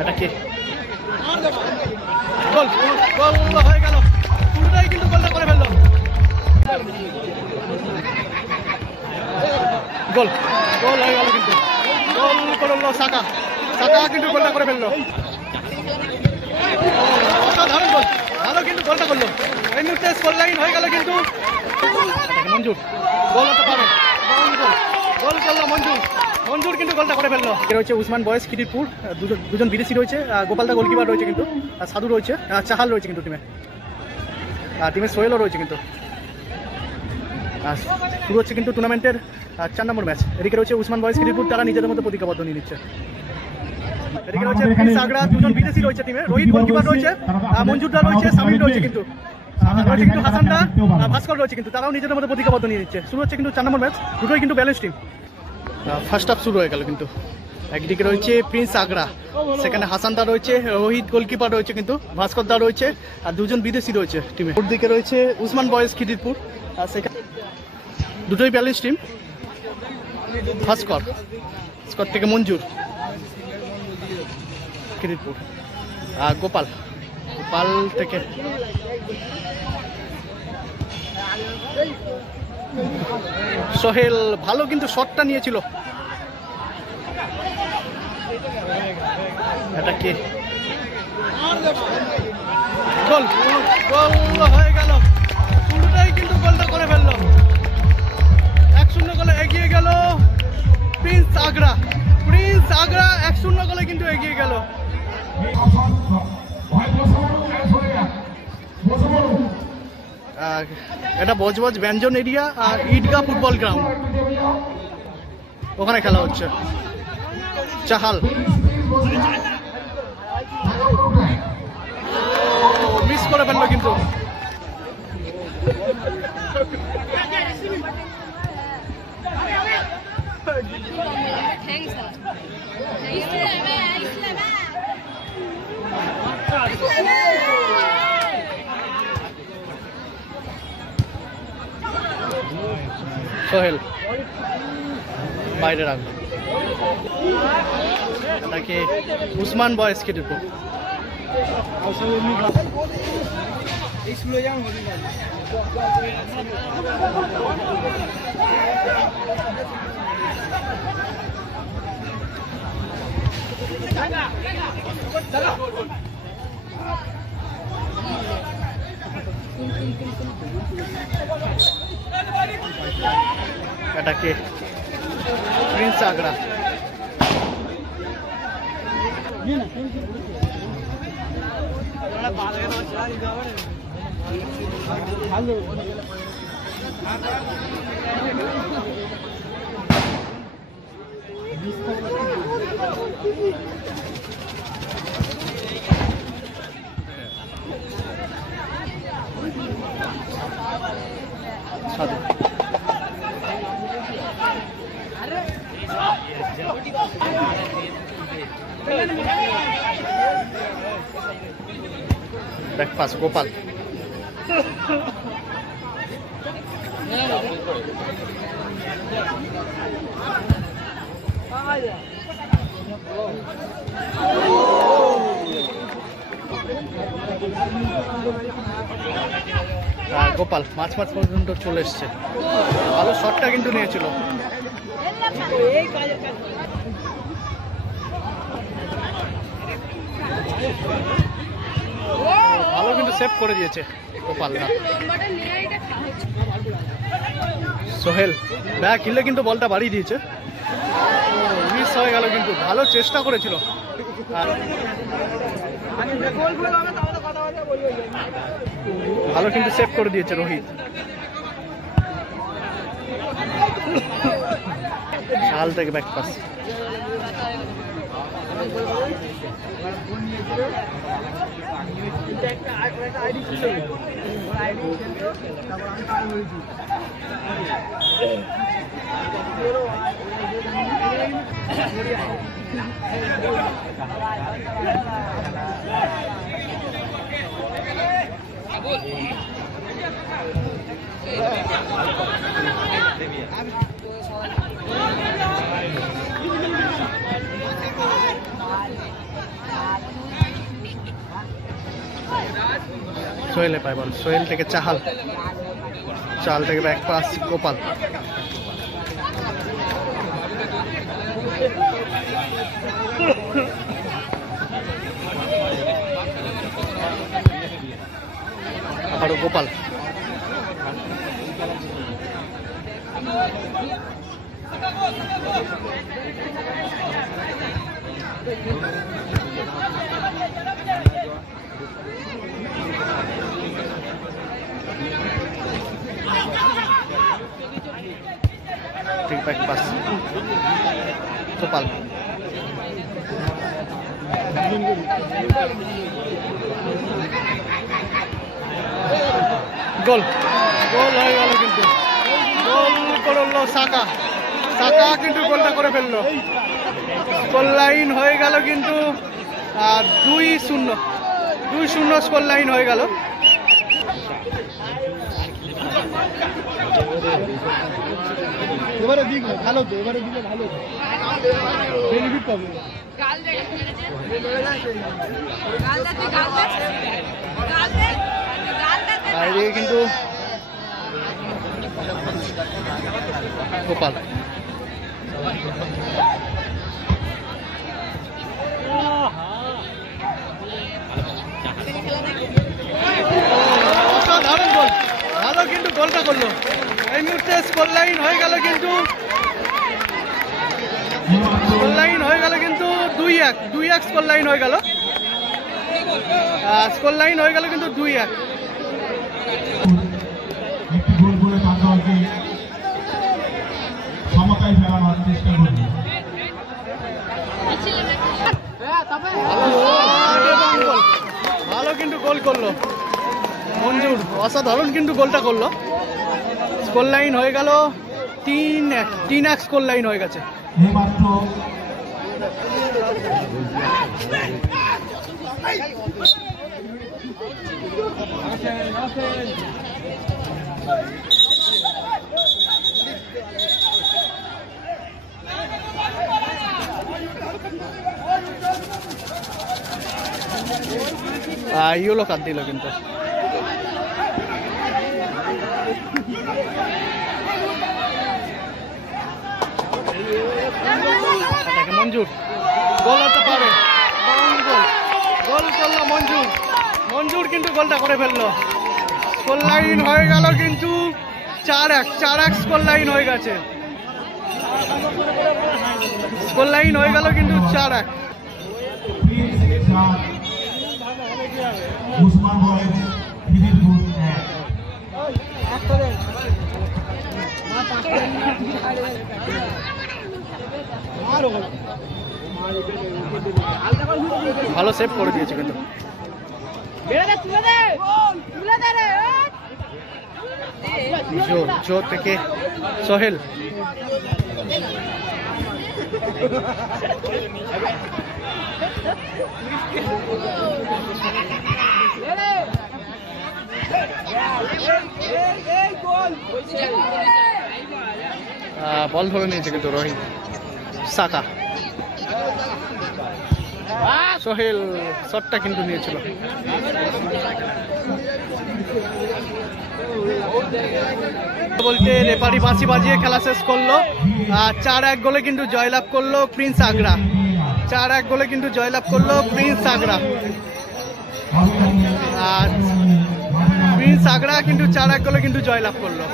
এটা কি গোল গোল হয়ে গেল, পুরোটাই কিন্তু গোলটা করে ফেললো। গোল গোল হয়ে গেল, কিন্তু গোল করলো সাকা, সাকা কিন্তু গোলটা করে ফেললো। অসাধারণ গোল, ভালো কিন্তু গোলটা করলো। এই মুহূর্তে স্কোর লাইন হয়ে গেল, কিন্তু মঞ্জুর গোল হতে পারে, গোল করলো মঞ্জুর, মঞ্জুর কিন্তু গোলটা করে ফেললো। রয়েছে উসমান বয়েস খিদিরপুর, দুজন বিদেশি রয়েছে, গোপালদা গোলকিপার রয়েছে, কিন্তু সাধু রয়েছে, চাহাল রয়েছে কিন্তু টিমে সোহেলও রয়েছে কিন্তু। শুরু হচ্ছে কিন্তু টুর্নামেন্টের 4 নম্বর ম্যাচ। এদিকে রয়েছে উসমান বয়েস খিদিরপুর, তারা নিজেদের মধ্যে প্রতিজ্ঞাবদ্ধ নিয়ে নিচ্ছে। এদিকে রয়েছে প্রিন্স আগ্রা, দুজন বিদেশি রয়েছে টিমে, রোহিত গোলকিপার রয়েছে, মঞ্জুরদা রয়েছে, সামিল রয়েছে, কিন্তু কিন্তু হাসানদা, ভাস্কর রয়েছে, কিন্তু তারাও নিজেদের মধ্যে প্রতিজ্ঞাবদ্ধ নিয়ে নিচ্ছে। শুরু হচ্ছে কিন্তু 4 নম্বর ম্যাচ, দুটোই কিন্তু ব্যালেন্স টিম। ফার্স্ট হাফ শুরু হয়ে গেল, কিন্তু একদিকে রয়েছে প্রিন্স আগ্রা, সেখানে হাসানদা রয়েছে, রোহিত গোলকিপার রয়েছে, কিন্তু ভাস্কর দা রয়েছে, আর দুজন বিদেশি রয়েছে টিমে। ওর দিকে রয়েছে উসমান বয়েস খিদিরপুর, আর সেখানে দুটোই ব্যালেন্স টিম। ভাস্কর থেকে মঞ্জুর খিদিরপুর, আর গোপাল থেকে সোহেল, ভালো কিন্তু শটটা নিয়েছিল। এটা কি গোল গোল হয়ে গেল, পুরোটাই কিন্তু গোলটা করে ফেললো। 1-0 গোলে এগিয়ে গেল প্রিন্স আগ্রা, 1-0 গোলে কিন্তু এগিয়ে গেল। এটা বজবজ ব্যঞ্জন এরিয়া আর ঈদগাহ ফুটবল গ্রাউন্ড, ওখানে খেলা হচ্ছে। চাহাল মিস করে ফেললো, কিন্তু সোহেল বাইরে রাখবে। এটাকে উসমান বয়েস খিদিরপুর, এটাকে প্রিন্স আগ্রা, সাধু ব্যাকপাস গোপাল, গোপাল মাছ পর্যন্ত চলে এসছে, ভালো শটটা কিন্তু নিয়েছিল। ভালো কিন্তু সেভ করে দিয়েছে গোপাল না। সোহেল ব্যাক হিলে কিন্তু বলটা বাড়িয়ে দিয়েছে, মিস হয়ে গেল, কিন্তু ভালো চেষ্টা করেছিল। ভালো কিন্তু সেভ করে দিয়েছে রোহিত। শাল থেকে ব্যাক পাস, সোহেলে পায় বল, সোহেল থেকে চাহাল, চাল থেকে ব্যাক পাস গোপাল, আবারও গোপাল, ঠিক ব্যাক পাস গোপাল, গোল, গোল হয়ে গেল কিন্তু, গোল করলো সাকা, সাকা কিন্তু গোলটা করে ফেললো, স্কোর লাইন হয়ে গেল কিন্তু 2-0, 2-0 স্কোর লাইন হয়ে গেল। এবারে দিক ভালো তো, এবারে দিলে ভালো বেনিফিট পাবে। এদিকে কিন্তু গোপাল, অসাধারণ গোল, ভালো কিন্তু গোলটা করলো। এই মুহূর্তে স্কোর লাইন হয়ে গেল কিন্তু, স্কোর লাইন হয়ে গেল কিন্তু 2-1 স্কোর লাইন হয়ে গেল, স্কোর লাইন হয়ে গেল কিন্তু 2-1। ভালো কিন্তু গোল করলো মঞ্জুর, অসাধারণ কিন্তু গোলটা করলো। স্কোর লাইন হয়ে গেল 3-1 স্কোর লাইন হয়ে গেছে। ইয়েলো কার্ড দিল কিন্তু, মঞ্জুর গোল হতে পারে, গোল করলো মঞ্জুর, মঞ্জুর কিন্তু গোলটা করে ফেললো। স্কোর লাইন হয়ে গেল কিন্তু 4-1 স্কোর লাইন হয়ে গেছে, স্কোর লাইন হয়ে গেল কিন্তু 4-1। ভালো সেভ করে দিয়েছে কিন্তু, জো থেকে সোহেল, বল ধরে নিয়েছে কিন্তু রোহিত, সাকা, সোহেল শটটা কিন্তু নিয়েছিল। বলতে রেফারি বাঁশি বাজিয়ে খেলা শেষ করলো, 4-1 গোলে কিন্তু জয়লাভ করলো প্রিন্স আগ্রা, 4-1 গোলে কিন্তু জয়লাভ করলো প্রিন্স আগ্রা। আর প্রিন্স আগ্রা কিন্তু 4-1 গোলে কিন্তু জয়লাভ করলো।